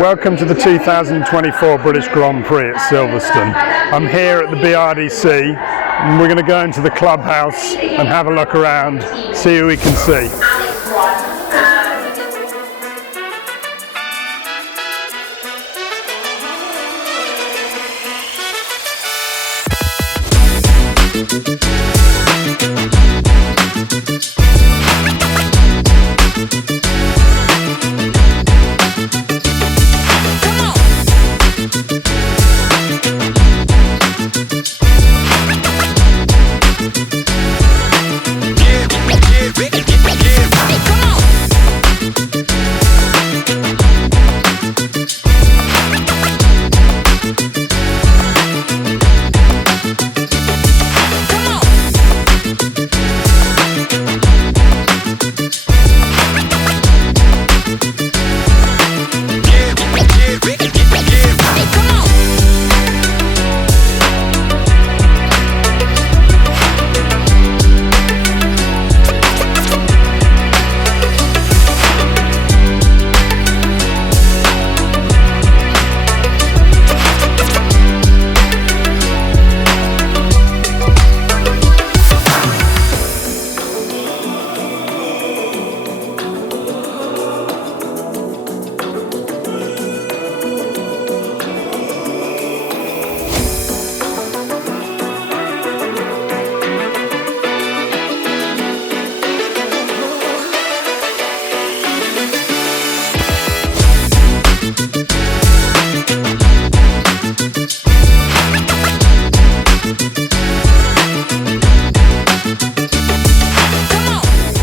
Welcome to the 2024 British Grand Prix at Silverstone. I'm here at the BRDC and we're going to go into the club house and have a look around, see who we can see.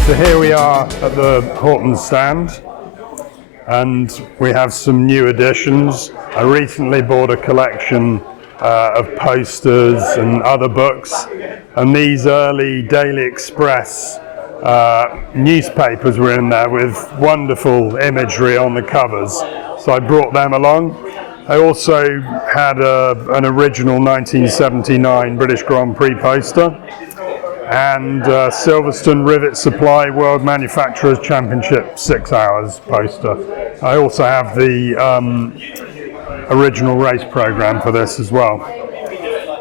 So here we are at the Hortons stand, and we have some new additions. I recently bought a collection of posters and other books, and these early Daily Express newspapers were in there with wonderful imagery on the covers, so I brought them along. I also had an original 1979 British Grand Prix poster, and Silverstone Rivet Supply World Manufacturers Championship 6 hours poster. I also have the original race program for this as well.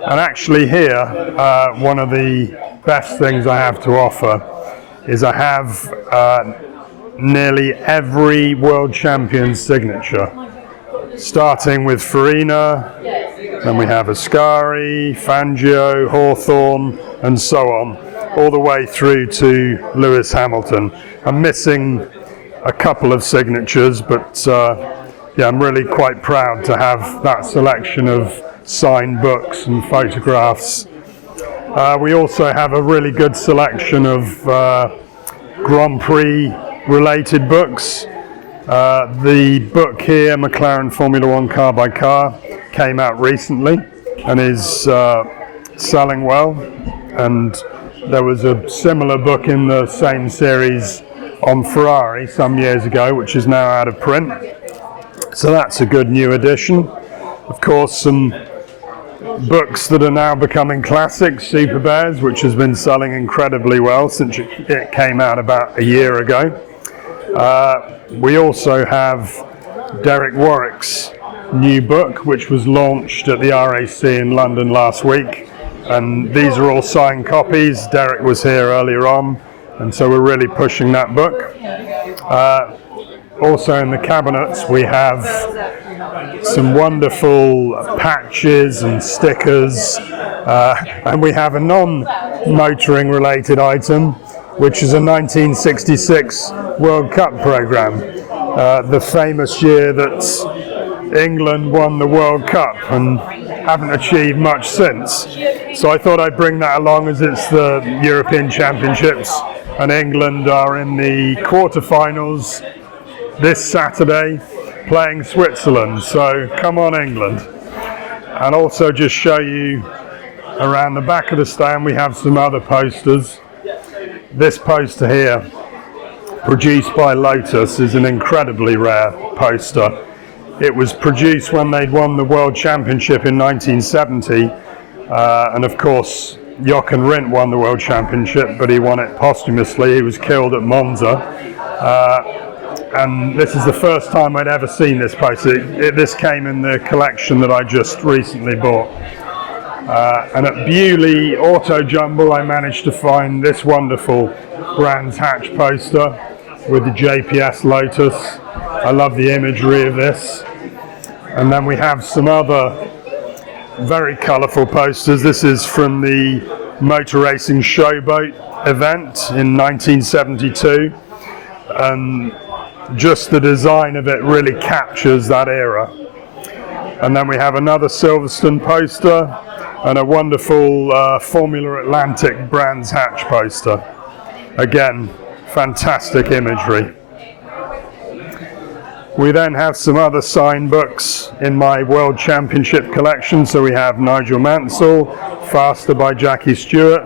And actually here, one of the best things I have to offer is I have nearly every world champion's signature, starting with Farina, then we have Ascari, Fangio, Hawthorne, and so on, all the way through to Lewis Hamilton. I'm missing a couple of signatures, but yeah, I'm really quite proud to have that selection of signed books and photographs. We also have a really good selection of Grand Prix related books. The book here, McLaren Formula One Car by Car, came out recently and is selling well, and there was a similar book in the same series on Ferrari some years ago, which is now out of print, so that's a good new addition. Of course, some books that are now becoming classics, Super Bears, which has been selling incredibly well since it came out about a year ago. We also have Derek Warwick's new book, which was launched at the RAC in London last week, and these are all signed copies. Derek was here earlier on, and so we're really pushing that book. Also in the cabinets we have some wonderful patches and stickers, and we have a non-motoring related item, which is a 1966 World Cup program, the famous year that England won the World Cup and haven't achieved much since. So I thought I'd bring that along, as it's the European Championships and England are in the quarterfinals this Saturday playing Switzerland, so come on England. And also just show you around the back of the stand we have some other posters. This poster here, produced by Lotus, is an incredibly rare poster. It was produced when they'd won the World Championship in 1970, and of course Jochen Rindt won the World Championship, but he won it posthumously. He was killed at Monza. and this is the first time I'd ever seen this poster. This came in the collection that I just recently bought. And at Bewley Auto Jumble I managed to find this wonderful Brands Hatch poster with the JPS Lotus. I love the imagery of this. And then we have some other very colourful posters. This is from the Motor Racing Showboat event in 1972. And just the design of it really captures that era. And then we have another Silverstone poster and a wonderful Formula Atlantic Brands Hatch poster. Again, fantastic imagery. We then have some other signed books in my World Championship collection. So we have Nigel Mansell, Faster by Jackie Stewart,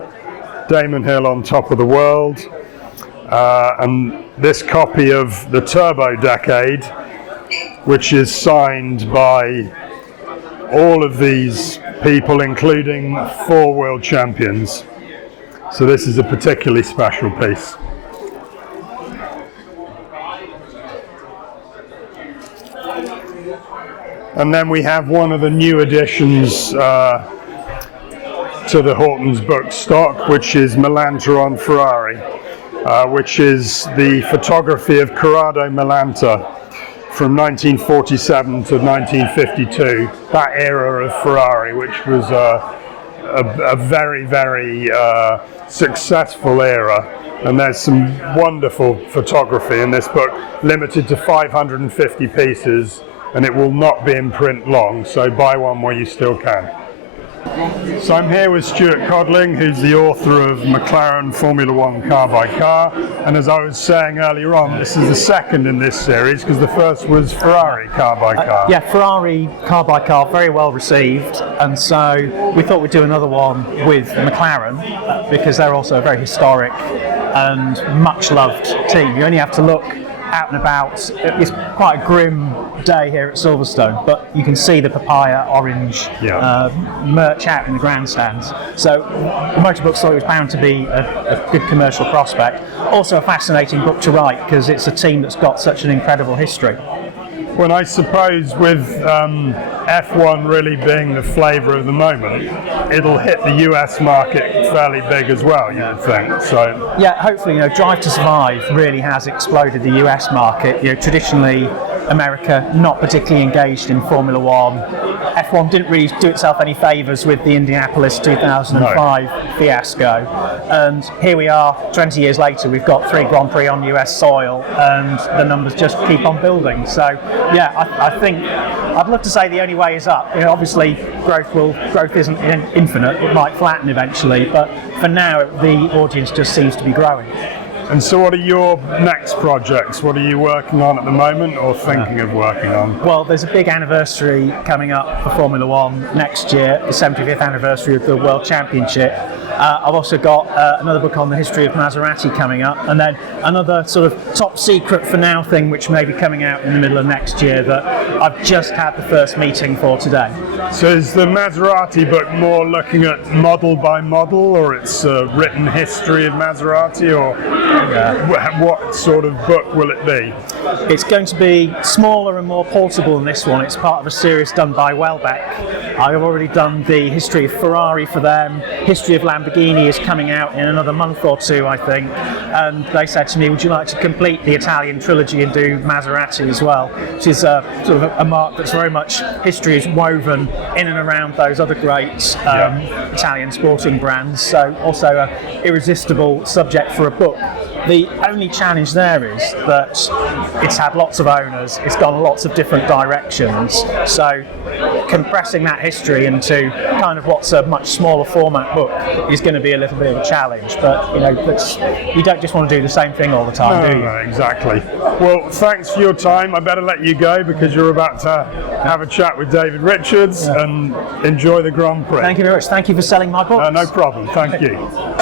Damon Hill on Top of the World, and this copy of the Turbo Decade, which is signed by all of these people, including 4 world champions. So this is a particularly special piece. And then we have one of the new additions to the Hortons Books stock, which is Milanta on Ferrari, which is the photography of Corrado Milanta from 1947 to 1952, that era of Ferrari, which was a very, very successful era. And there's some wonderful photography in this book, limited to 550 pieces, and it will not be in print long, so buy one while you still can. So I'm here with Stuart Codling, who's the author of McLaren Formula One Car by Car, and as I was saying earlier on, this is the second in this series because the first was Ferrari Car by Car. Yeah, Ferrari Car by Car, very well received, and so we thought we'd do another one with McLaren because they're also a very historic and much loved team. You only have to look out and about. It's quite a grim day here at Silverstone, but you can see the papaya orange merch out in the grandstands. So the Motor Book story was bound to be a good commercial prospect. Also a fascinating book to write because it's a team that's got such an incredible history. Well, I suppose with F1 really being the flavour of the moment, it'll hit the US market fairly big as well, you would think. So yeah, hopefully, Drive to Survive really has exploded the US market. Traditionally, America not particularly engaged in Formula One. F1 didn't really do itself any favours with the Indianapolis 2005 fiasco. And here we are, 20 years later, we've got 3 Grand Prix on US soil, and the numbers just keep on building. So yeah, I think I'd love to say the only way is up. Obviously, growth isn't infinite. It might flatten eventually, but for now, the audience just seems to be growing. And so what are your next projects? What are you working on at the moment or thinking of working on? Well, there's a big anniversary coming up for Formula One next year, the 75th anniversary of the World Championship. I've also got another book on the history of Maserati coming up, and then another sort of top secret for now thing which may be coming out in the middle of next year that I've just had the first meeting for today. So is the Maserati book more looking at model by model, or it's a written history of Maserati, or what sort of book will it be? It's going to be smaller and more portable than this one. It's part of a series done by Welbeck. I've already done the history of Ferrari for them. History of Lamborghini is coming out in another month or 2, I think. And they said to me, would you like to complete the Italian trilogy and do Maserati as well? Which is sort of a mark that's very much history is woven in and around those other great Italian sporting brands. So also an irresistible subject for a book. The only challenge there is that it's had lots of owners, it's gone lots of different directions, so compressing that history into kind of what's a much smaller format book is going to be a little bit of a challenge, but you don't just want to do the same thing all the time, do you? No, exactly. Well, thanks for your time. I better let you go because you're about to have a chat with David Richards and enjoy the Grand Prix. Thank you very much. Thank you for selling my books. No problem. Thank you.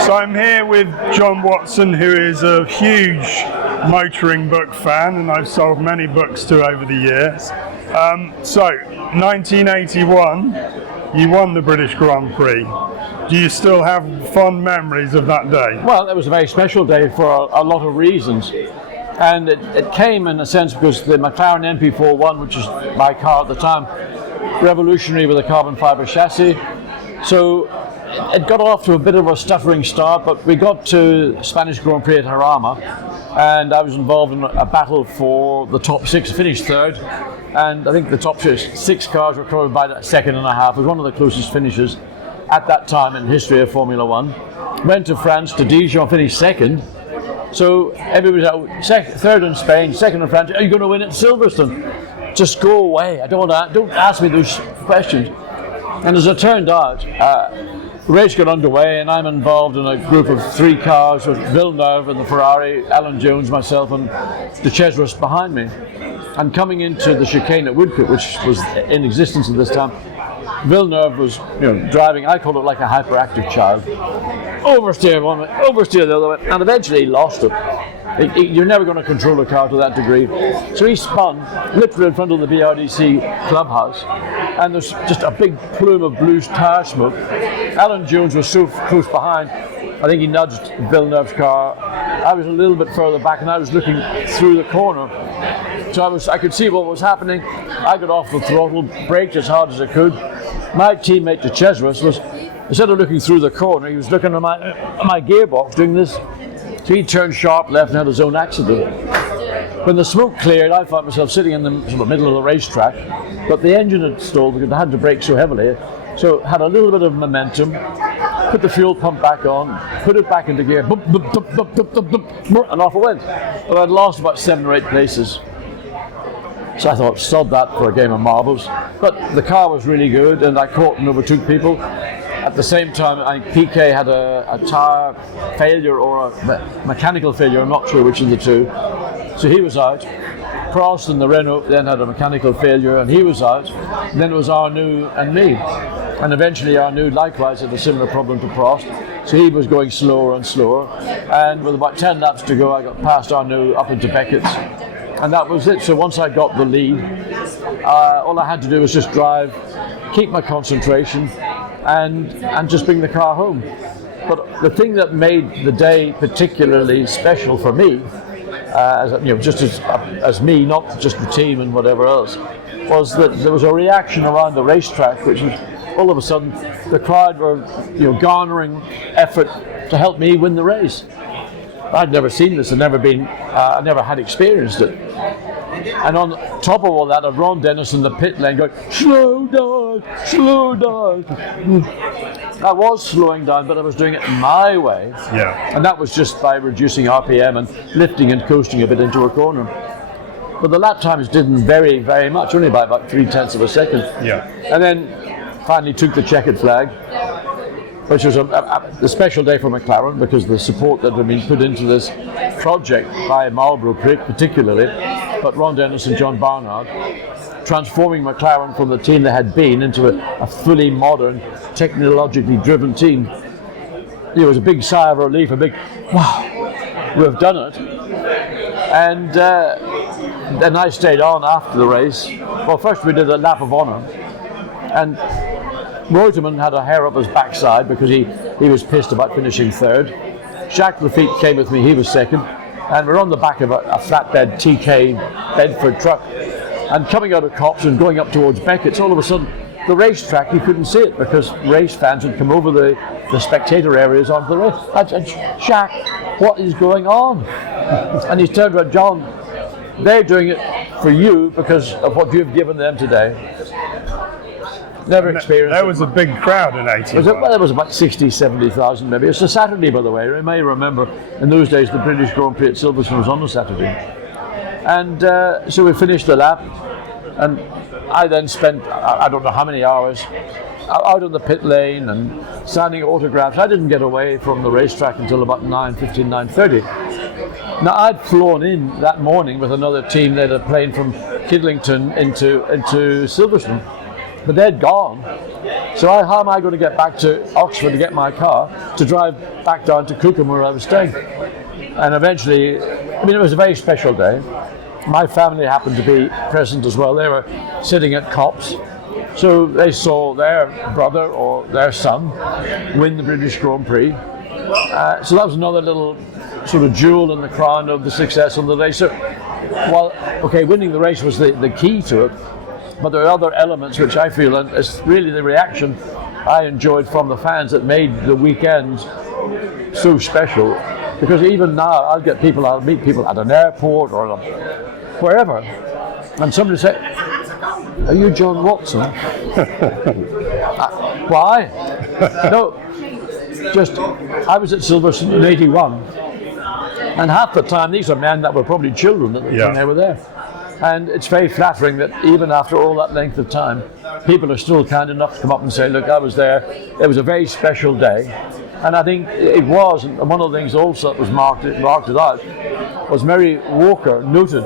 So I'm here with John Watson, who is a huge motoring book fan, and I've sold many books to over the years. So, 1981, you won the British Grand Prix. Do you still have fond memories of that day? Well, it was a very special day for a lot of reasons. And it came in a sense because the McLaren MP41, which is my car at the time, revolutionary with a carbon fiber chassis. So it got off to a bit of a stuttering start, but we got to Spanish Grand Prix at Jarama, and I was involved in a battle for the top 6, finished third, and I think the top 6 cars were covered by that second and a half. It was one of the closest finishes at that time in history of Formula One. Went to France, to Dijon, finished second. So everybody's out, third in Spain, second in France. Are you going to win at Silverstone? Just go away. Don't ask me those questions. And as it turned out, the race got underway, and I'm involved in a group of 3 cars with Villeneuve and the Ferrari, Alan Jones, myself, and the Chesros behind me. And coming into the chicane at Woodcote, which was in existence at this time, Villeneuve was, driving. I call it like a hyperactive child. Oversteer one way, oversteer the other way, and eventually he lost it. You're never going to control a car to that degree. So he spun literally in front of the BRDC Club House, and there's just a big plume of blue tar smoke. Alan Jones was so close behind, I think he nudged Villeneuve's car. I was a little bit further back, and I was looking through the corner. So I could see what was happening. I got off the throttle, braked as hard as I could. My teammate, the Chesros, was, instead of looking through the corner, he was looking at my gearbox, doing this. So he turned sharp left and had his own accident. When the smoke cleared, I found myself sitting in the sort of middle of the racetrack, but the engine had stalled because I had to brake so heavily. So had a little bit of momentum, put the fuel pump back on, put it back into gear, boop, boop, boop, boop, boop, boop, boop, and off it went. But I'd lost about 7 or 8 places. So I thought, sod that for a game of marbles. But the car was really good, and I caught and overtook people. At the same time, I think Piquet had a tyre failure or a mechanical failure, I'm not sure which of the two. So he was out. Prost and the Renault then had a mechanical failure, and he was out. And then it was Arnoux and me. And eventually Arnoux likewise had a similar problem to Prost. So he was going slower and slower. And with about 10 laps to go, I got past Arnoux up into Beckett's. And that was it. So once I got the lead, all I had to do was just drive, keep my concentration, and just bring the car home. But the thing that made the day particularly special for me, just as me, not just the team and whatever else, was that there was a reaction around the racetrack, which was all of a sudden the crowd were garnering effort to help me win the race. I'd never seen this, I never had experienced it. And on top of all that, Ron Dennis in the pit lane going, slow down, slow down. I was slowing down, but I was doing it my way. Yeah. And that was just by reducing RPM and lifting and coasting a bit into a corner. But the lap times didn't vary very much, only by about 0.3 of a second. Yeah. And then finally took the checkered flag, which was a special day for McLaren because the support that had been put into this project by Marlboro particularly, but Ron Dennis and John Barnard, transforming McLaren from the team they had been into a fully modern, technologically driven team. It was a big sigh of relief, a big, wow, we've done it. And then I stayed on after the race. Well, first we did a lap of honour, and Reutemann had a hair up his backside because he was pissed about finishing third. Jacques Lafitte came with me, he was second, and we're on the back of a flatbed TK Bedford truck, and coming out of Copse and going up towards Beckett's, all of a sudden the racetrack, you couldn't see it because race fans had come over the spectator areas onto the race. I said, Jacques, what is going on? And he turned around, John, they're doing it for you because of what you've given them today. Never experienced There it. was a big crowd in 81. Well, there was about 60, 70,000 maybe. It's a Saturday, by the way. You may remember in those days the British Grand Prix at Silverstone was on a Saturday. And so we finished the lap, and I then spent, I don't know how many hours, out on the pit lane and signing autographs. I didn't get away from the racetrack until about 9:15, 9:30. Now, I'd flown in that morning with another team. They had a plane from Kidlington into Silverstone. But they'd gone. So how am I going to get back to Oxford to get my car to drive back down to Cookham where I was staying? And eventually, it was a very special day. My family happened to be present as well. They were sitting at Copse. So they saw their brother or their son win the British Grand Prix. So that was another little sort of jewel in the crown of the success of the race. So, well, okay, winning the race was the key to it, but there are other elements which I feel, and it's really the reaction I enjoyed from the fans that made the weekend so special. Because even now, I'll meet people at an airport or wherever, and somebody say, "Are you John Watson?" Why? No, just I was at Silverstone in '81, and half the time these are men that were probably children when they were there. And it's very flattering that even after all that length of time, people are still kind enough to come up and say, "Look, I was there. It was a very special day." And I think it was, and one of the things also that was marked it out was Mary Walker noted,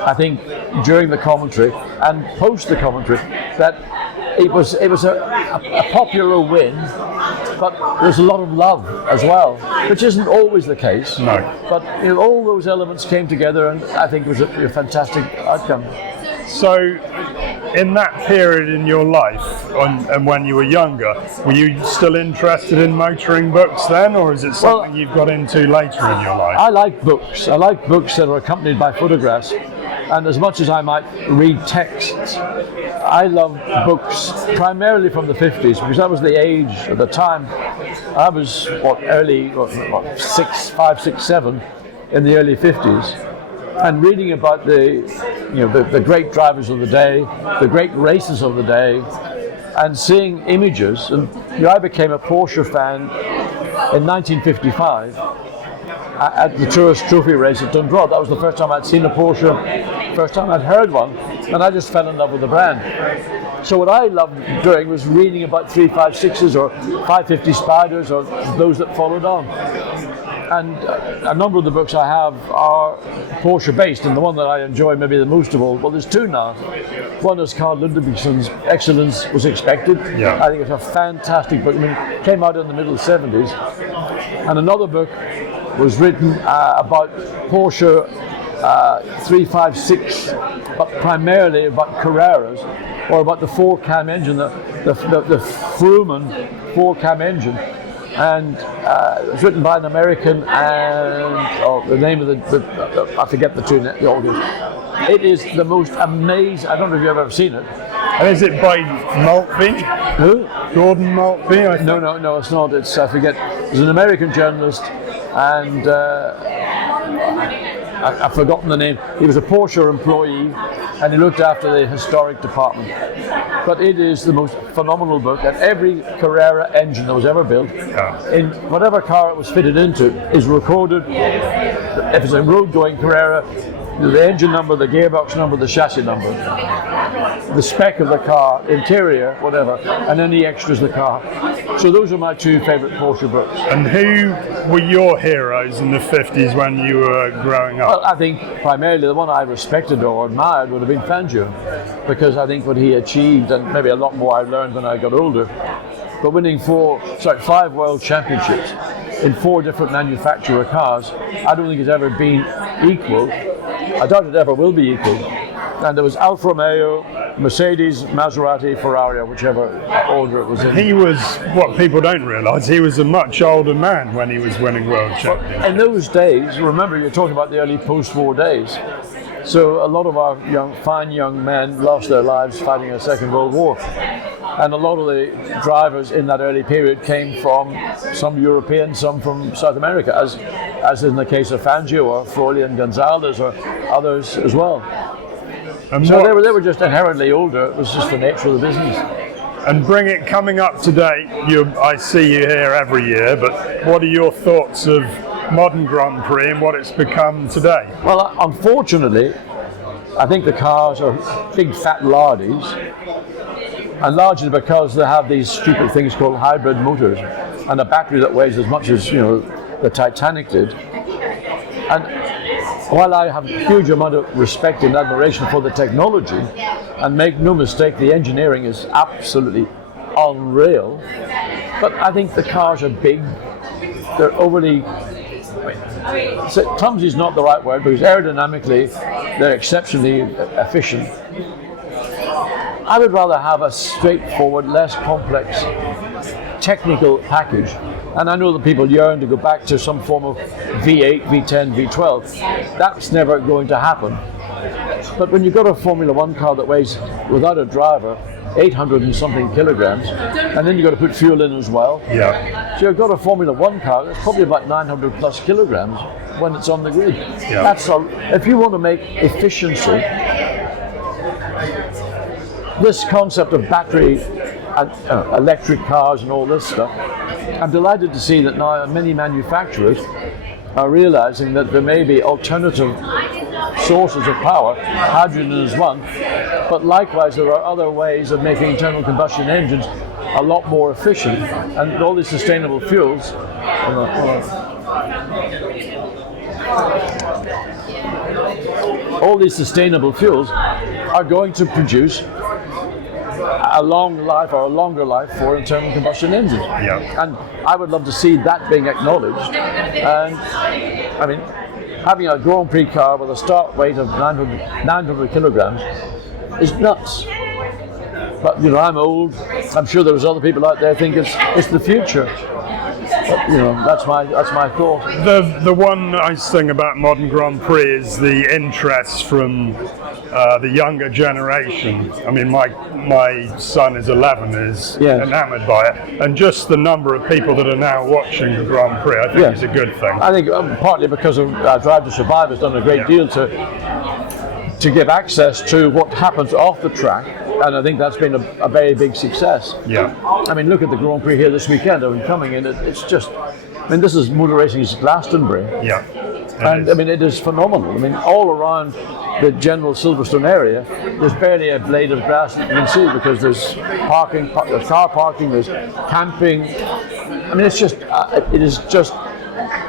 I think, during the commentary and post the commentary, that it was a popular win, but there's a lot of love as well, which isn't always the case. No. But all those elements came together, and I think it was a fantastic outcome. So, in that period in your life, and when you were younger, were you still interested in motoring books then, or is it something you've got into later in your life? I like books. I like books that are accompanied by photographs. And as much as I might read texts, I love books primarily from the 50s, because that was the age at the time. I was early, 5, 6, 7 in the early 50s, and reading about the great drivers of the day, the great races of the day, and seeing images. And I became a Porsche fan in 1955 at the Tourist Trophy race at Dundrod. That was the first time I'd seen a Porsche, first time I'd heard one, and I just fell in love with the brand. So what I loved doing was reading about 356s or 550 Spiders or those that followed on. And a number of the books I have are Porsche based, and the one that I enjoy maybe the most of all, well, there's two now. One is Carl Lundebygsson's Excellence Was Expected. Yeah. I think it's a fantastic book. I mean, it came out in the middle 70s. And another book was written about Porsche 356, but primarily about Carreras, or about the 4-cam engine, the Fruman 4-cam engine. And it was written by an American, and the name of I forget the two. It is the most amazing. I don't know if you've ever seen it. And is it by Maltby? Who? Gordon Maltby? No, it's not. It's I forget. He's an American journalist, and I've forgotten the name. He was a Porsche employee, and he looked after the historic department. But it is the most phenomenal book, and every Carrera engine that was ever built, in whatever car it was fitted into, is recorded. If it's a road-going Carrera, the engine number, the gearbox number, the chassis number, the spec of the car, interior, whatever, and any extras of the car. So those are my two favourite Porsche books. And who were your heroes in the 50s when you were growing up? Well, I think primarily the one I respected or admired would have been Fangio, because I think what he achieved, and maybe a lot more I learned when I got older, but winning 5 world championships in 4 different manufacturer cars, I don't think it's ever been equal. I doubt it ever will be equal. And there was Alfa Romeo, Mercedes, Maserati, Ferrari, whichever order it was in. He was, what people don't realise, he was a much older man when he was winning world championships. In those days, remember you're talking about the early post-war days, so a lot of our fine young men lost their lives fighting a Second World War. And a lot of the drivers in that early period came from some European, some from South America, as in the case of Fangio or Frolian Gonzalez or others as well. And so they were just inherently older. It was just the nature of the business. And coming up to date, I see you here every year, but what are your thoughts of modern Grand Prix and what it's become today? Well, unfortunately, I think the cars are big fat lardies, and largely because they have these stupid things called hybrid motors and a battery that weighs as much as the Titanic did. And while I have a huge amount of respect and admiration for the technology, and make no mistake, the engineering is absolutely unreal, but I think the cars are big, they're overly, clumsy is not the right word, because aerodynamically they're exceptionally efficient. I would rather have a straightforward, less complex technical package. And I know that people yearn to go back to some form of V8, V10, V12. That's never going to happen. But when you've got a Formula One car that weighs, without a driver, 800 and something kilograms, and then you've got to put fuel in as well. Yeah. So you've got a Formula One car that's probably about 900 plus kilograms when it's on the grid. Yeah. That's if you want to make efficiency, this concept of battery and electric cars and all this stuff, I'm delighted to see that now many manufacturers are realizing that there may be alternative sources of power, hydrogen is one, but likewise there are other ways of making internal combustion engines a lot more efficient, and all these sustainable fuels are going to produce a long life or a longer life for internal combustion engines. Yeah. And I would love to see that being acknowledged. And I mean, having a Grand Prix car with a start weight of 900 kilograms is nuts. But you know, I'm old. I'm sure there's other people out there think it's the future. But, you know, that's my thought. The one nice thing about modern Grand Prix is the interest from the younger generation. I mean, my son is 11, is enamoured by it, and just the number of people that are now watching the Grand Prix, I think is a good thing. I think partly because of Drive to Survive has done a great deal to give access to what happens off the track, and I think that's been a very big success. Yeah. I mean, look at the Grand Prix here this weekend. I mean, coming in, it's just, I mean, this is motor racing's Glastonbury. Yeah. And I mean, it is phenomenal. I mean, all around the general Silverstone area, there's barely a blade of grass that you can see because there's parking, there's car parking, there's camping. I mean, it's just, it is just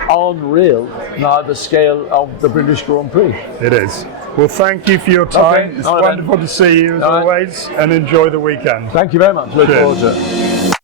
unreal now the scale of the British Grand Prix. It is. Well, thank you for your time. It's wonderful to see you as always, and enjoy the weekend. Thank you very much. Look forward to it.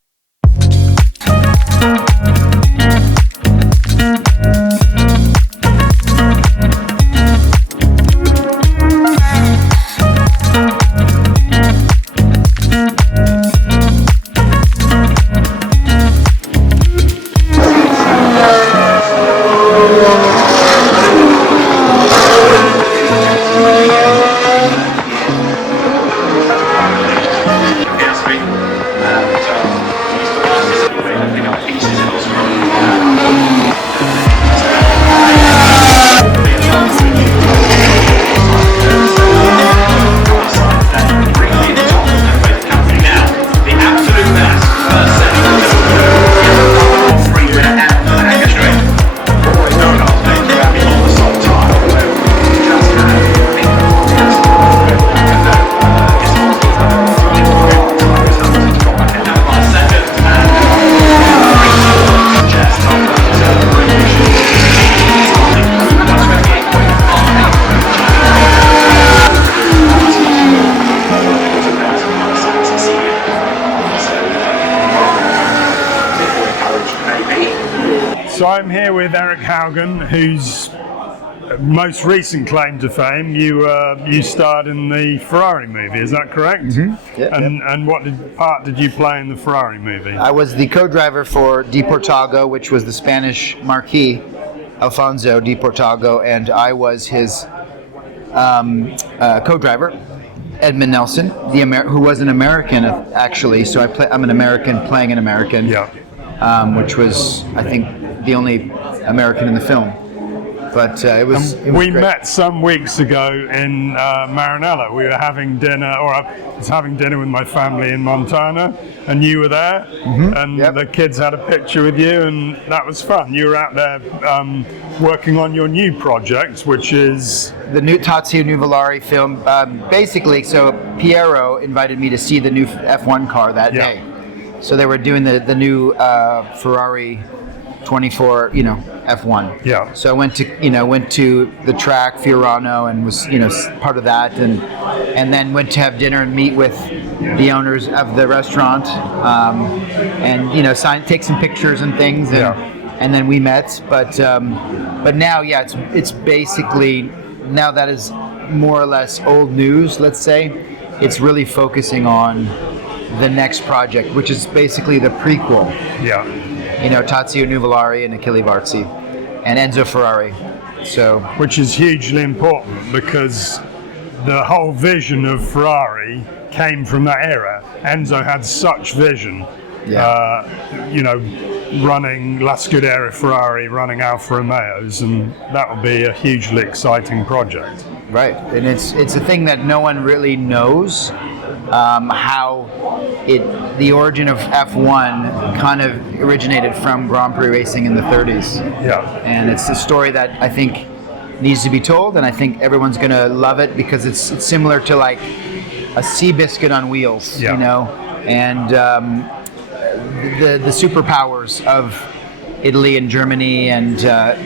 So I'm here with Erik Haugen, whose most recent claim to fame, you starred in the Ferrari movie, is that correct? Mm-hmm. Yeah, and what part did you play in the Ferrari movie? I was the co-driver for Di Portago, which was the Spanish Marquis, Alfonso Di Portago, and I was his co-driver, Edmund Nelson, who was an American actually. So I'm an American playing an American, which was, I think, the only American in the film. But it was we great. met some weeks ago in Maranello. We were having dinner, or I was having dinner with my family in Montana, and you were there, and the kids had a picture with you, and that was fun. You were out there working on your new project, which is the new Tazio Nuvolari film. Basically, so Piero invited me to see the new F1 car that day. So they were doing the new Ferrari 24, F1. Yeah. So I went to the track Fiorano and was, part of that, and then went to have dinner and meet with the owners of the restaurant, and take some pictures and things, and then we met. But now, it's basically, now that is more or less old news. Let's say it's really focusing on the next project, which is basically the prequel. Yeah. You know, Tazio Nuvolari and Achille Varzi and Enzo Ferrari. So, which is hugely important because the whole vision of Ferrari came from that era. Enzo had such vision. You know, running La Scuderia Ferrari, running Alfa Romeos, and that will be a hugely exciting project. Right, and it's a thing that no one really knows how the origin of F1 kind of originated from Grand Prix racing in the 30s. Yeah, and it's a story that I think needs to be told, and I think everyone's gonna love it because it's similar to like a Seabiscuit on wheels, you know, and the superpowers of Italy and Germany and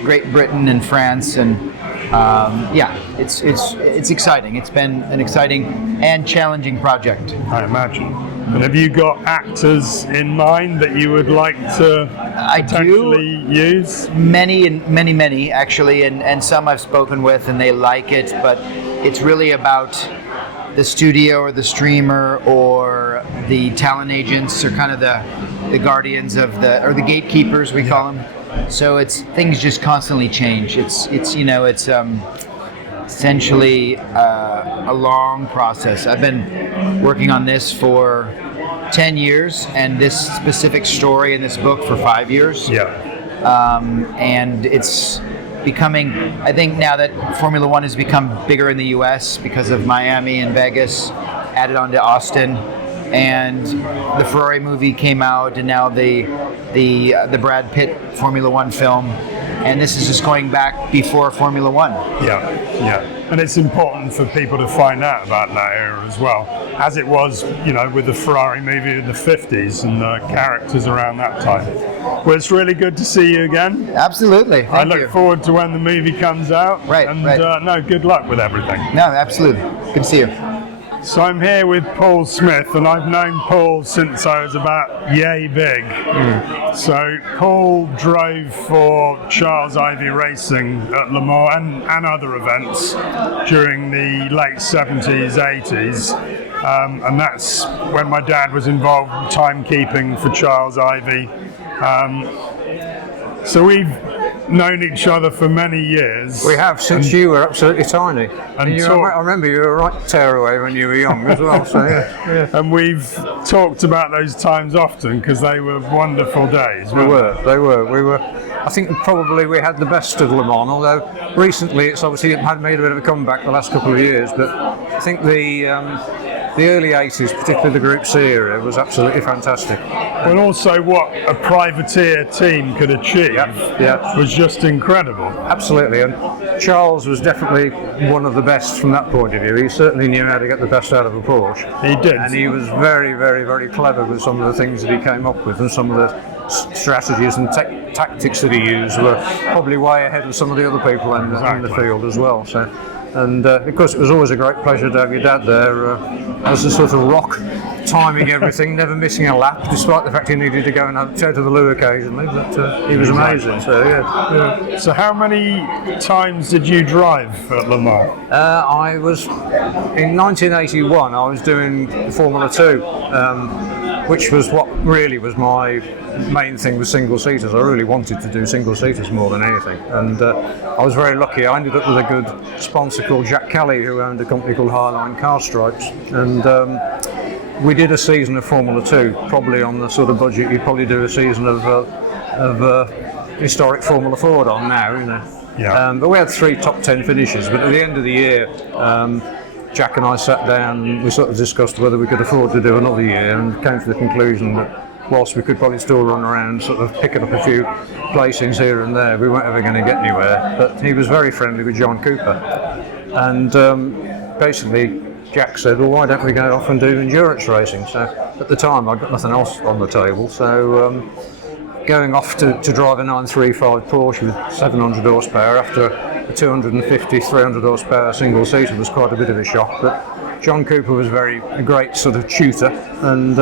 Great Britain and France, and it's exciting. It's been an exciting and challenging project, I imagine. And have you got actors in mind that you would like to potentially use? Many actually, and some I've spoken with and they like it, but it's really about the studio or the streamer or the talent agents or kind of the guardians of or the gatekeepers, we call them. So things just constantly change. It's essentially a long process. I've been working on this for 10 years and this specific story in this book for 5 years. Yeah. And it's becoming, I think now that Formula One has become bigger in the US because of Miami and Vegas, added on to Austin, and the Ferrari movie came out, and now the Brad Pitt Formula One film, and this is just going back before Formula One. Yeah, yeah. And it's important for people to find out about that era as well, as it was, you know, with the Ferrari movie in the 50s and the characters around that time. Well, it's really good to see you again. Absolutely. I look forward to when the movie comes out. Right, and, right. No, good luck with everything. No, absolutely. Good to see you. So I'm here with Paul Smith, and I've known Paul since I was about yay big. So Paul drove for Charles Ivy Racing at Le Mans and other events during the late 70s, 80s. And that's when my dad was involved in timekeeping for Charles Ivy. So we've known each other for many years. We have, since you were absolutely tiny. And I remember you were a right tearaway when you were young as well. So yeah. And we've talked about those times often because they were wonderful days. They were. I think probably we had the best of Le Mans, although recently it's obviously had made a bit of a comeback the last couple of years. But I think the early 80s, particularly the Group C era, was absolutely fantastic. And also what a privateer team could achieve was just incredible. Absolutely, and Charles was definitely one of the best from that point of view. He certainly knew how to get the best out of a Porsche. He did. And he was very, very, very clever with some of the things that he came up with, and some of the strategies and tactics that he used were probably way ahead of some of the other people in the field as well. So. And of course, it was always a great pleasure to have your dad there as a sort of rock, timing everything, never missing a lap, despite the fact he needed to go and go to the loo occasionally. But he was amazing. So yeah. So how many times did you drive at Le Mans? I was in 1981. I was doing Formula 2, which was what really was my main thing with single-seaters. I really wanted to do single-seaters more than anything, and I was very lucky. I ended up with a good sponsor called Jack Kelly, who owned a company called Highline Car Stripes, and we did a season of Formula 2, probably on the sort of budget you'd probably do a season of historic Formula Ford on now, you know. Yeah. But we had 3 top 10 finishes, but at the end of the year, Jack and I sat down, we sort of discussed whether we could afford to do another year, and came to the conclusion that whilst we could probably still run around sort of picking up a few placings here and there, we weren't ever going to get anywhere. But he was very friendly with John Cooper, and basically Jack said, well, why don't we go off and do endurance racing? So at the time I'd got nothing else on the table, so going off to drive a 935 Porsche with 700 horsepower after a 250, 300 horsepower single seater was quite a bit of a shock. But John Cooper was a great sort of tutor, and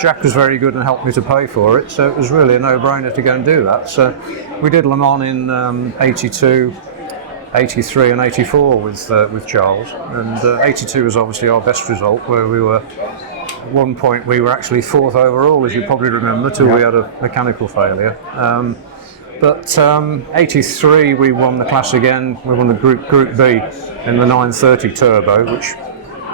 Jack was very good and helped me to pay for it, so it was really a no-brainer to go and do that. So we did Le Mans in 82, 83 and 84 with Charles, and 82 was obviously our best result, where we were one point we were actually 4th overall, as you probably remember, till we had a mechanical failure. But 83 we won the class again. We won the Group B in the 930 Turbo, which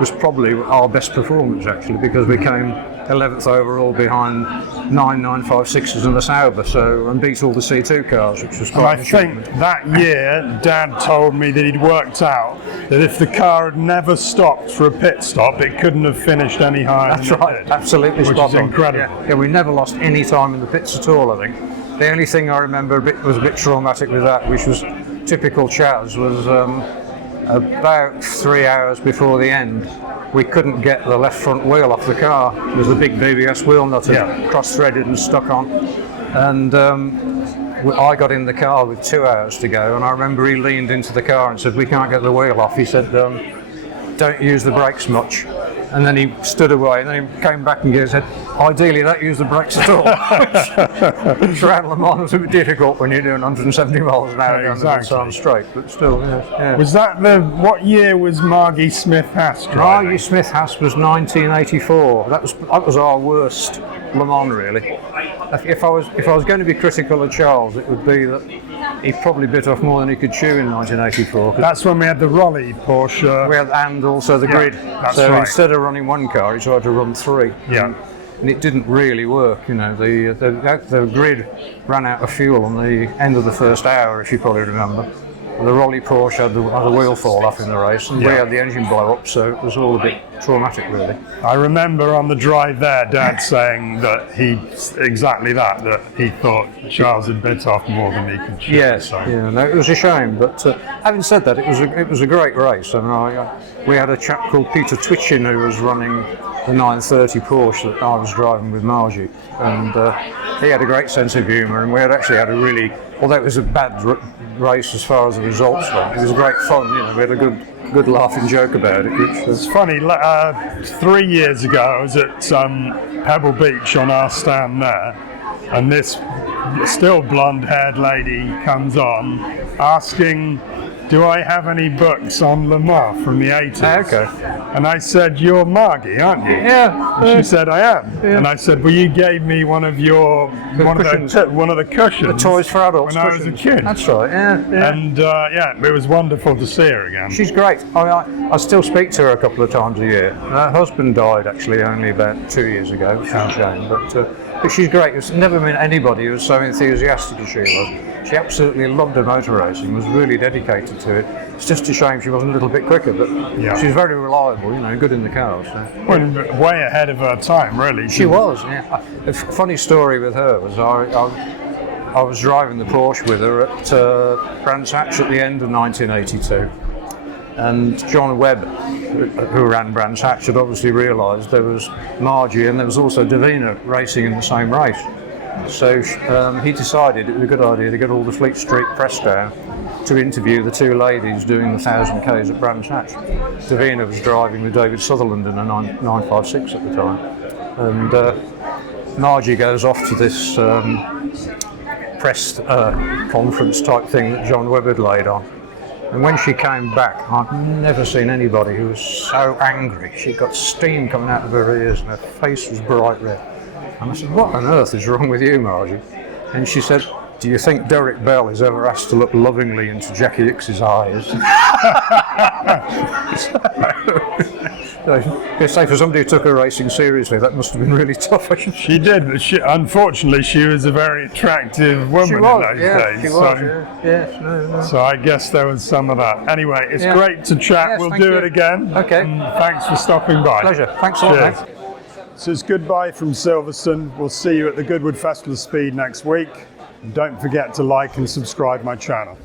was probably our best performance actually, because we came 11th overall behind 956s and the Sauber, and beat all the C2 cars, which was quite. And I think that year, Dad told me that he'd worked out that if the car had never stopped for a pit stop, it couldn't have finished any higher. That's right, absolutely which spot is on. incredible. Yeah, we never lost any time in the pits at all, I think. The only thing I remember was a bit traumatic with that, which was typical Chaz, was about 3 hours before the end, we couldn't get the left front wheel off the car. There was a big BBS wheel nut cross-threaded and stuck on. And I got in the car with 2 hours to go, and I remember he leaned into the car and said, "We can't get the wheel off." He said, "Don't use the brakes much." And then he stood away, and then he came back and said, "Ideally, don't use the brakes at all." Which around Le Mans was a bit difficult when you're doing 170 miles an hour down the Silverstone Straight, but still, yeah. Was that what year was Margie Smith-Haas driving? Margie Smith-Haas was 1984. That was our worst Le Mans, really. If I was going to be critical of Charles, it would be that he probably bit off more than he could chew in 1984. That's when we had the Raleigh Porsche. And also the grid. So instead of running one car, he tried to run 3. Yeah. And it didn't really work, you know. The grid ran out of fuel on the end of the first hour, if you probably remember. The Raleigh Porsche had the wheel fall off in the race, and we had the engine blow up, so it was all a bit traumatic, really. I remember on the drive there, Dad saying that that he thought Charles had bit off more than he could chew. Yes, no, it was a shame. But having said that, it was a great race. And we had a chap called Peter Twitchin who was running the 930 Porsche that I was driving with Margie, and he had a great sense of humour, and we actually had a really, although it was a bad race as far as the results went, it was great fun. You know, we had a good laugh and joke about it. Which was funny. 3 years ago, I was at Pebble Beach on our stand there, and this still blonde-haired lady comes on asking, "Do I have any books on Le Mans from the 80s?" Okay. And I said, "You're Margie, aren't you?" Yeah. And she said, "I am." Yeah. And I said, "Well, you gave me one of the cushions. The Toys for Adults when cushions. I was a kid." That's right. Yeah. And it was wonderful to see her again. She's great. I still speak to her a couple of times a year. Her husband died actually only about 2 years ago, which is a shame. But she's great. There's never been anybody who was so enthusiastic as she was. She absolutely loved her motor racing, was really dedicated to it. It's just a shame she wasn't a little bit quicker, but she's very reliable, you know, good in the car. So. Well, way ahead of her time, really. She was, yeah. A funny story with her was I was driving the Porsche with her at Brands Hatch at the end of 1982. And John Webb, who ran Brands Hatch, had obviously realised there was Margie and there was also Davina racing in the same race. So he decided it was a good idea to get all the Fleet Street press down to interview the two ladies doing the 1000 Ks at Brands Hatch. Davina was driving with David Sutherland in a 956 at the time. And Margie goes off to this press conference type thing that John Webb had laid on. And when she came back, I've never seen anybody who was so angry. She got steam coming out of her ears and her face was bright red. And I said, "What on earth is wrong with you, Margie?" And she said, "Do you think Derek Bell is ever asked to look lovingly into Jackie Hicks's eyes?" I say, for somebody who took her racing seriously, that must have been really tough. She did, but unfortunately, she was a very attractive woman in those days. She was, So I guess there was some of that. Anyway, it's great to chat. Yes, we'll do it again. Okay. And thanks for stopping by. Pleasure. Thanks a lot, mate. So it's goodbye from Silverstone. We'll see you at the Goodwood Festival of Speed next week. And don't forget to like and subscribe my channel.